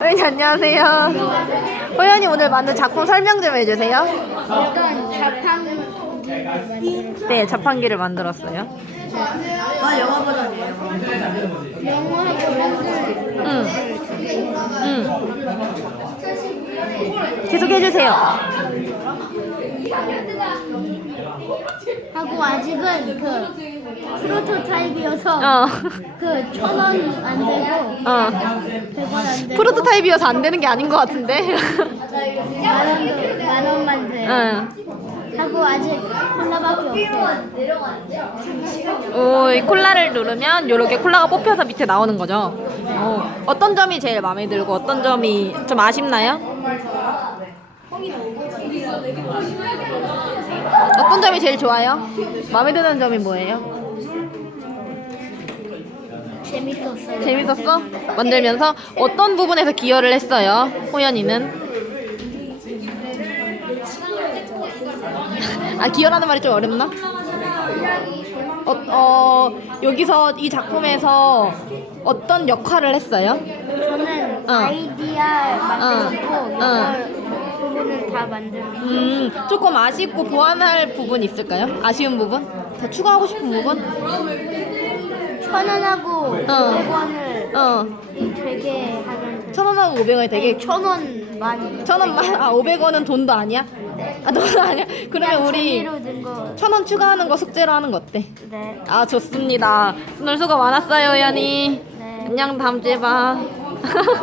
네, 안녕하세요. 호연이 오늘 만든 작품 설명 좀 해주세요. 어떤 자판 네, 자판기를 만들었어요. 아 영화 버전이에요. 영어하고 만들 응. 응. 계속 해주세요. 하고 아직은 그 프로토타입이어서 어. 그 천 원 안 되고 어. 백원 안 되고 프로토타입이어서 안 되는 게 아닌 것 같은데. 만 원도 만 원만 돼요. 응. 하고 아직 콜라밖에 없어요. 오, 이 콜라를 누르면 이렇게 콜라가 뽑혀서 밑에 나오는 거죠. 어, 어떤 점이 제일 마음에 들고 어떤 점이 좀 아쉽나요? 어떤 점이 제일 좋아요? 마음에 드는 점이 뭐예요? 재밌었어요. 재밌었어? 만들면서 어떤 부분에서 기여를 했어요? 호연이는? 아 기여라는 말이 좀 어렵나? 어, 어 여기서 이 작품에서 어떤 역할을 했어요? 저는 어. 아이디어 만들고 어. 이 걸 부분은 다 만들고 음 조금 아쉽고 보완할 부분 있을까요? 아쉬운 부분? 더 추가하고 싶은 부분? 천 원하고 백 원을 어 되게 돼요. 천 원하고 오백 원이 되게 천 원만 천 원만 아 오백 원은 돈도 아니야? 아 돈도 아니야? 그러면 우리 재미로 든 거. 천 원 추가하는 거 숙제로 하는 거 어때? 네. 아 좋습니다. 오늘 수고 많았어요, 호연이. 네. 안녕 다음 주에 봐.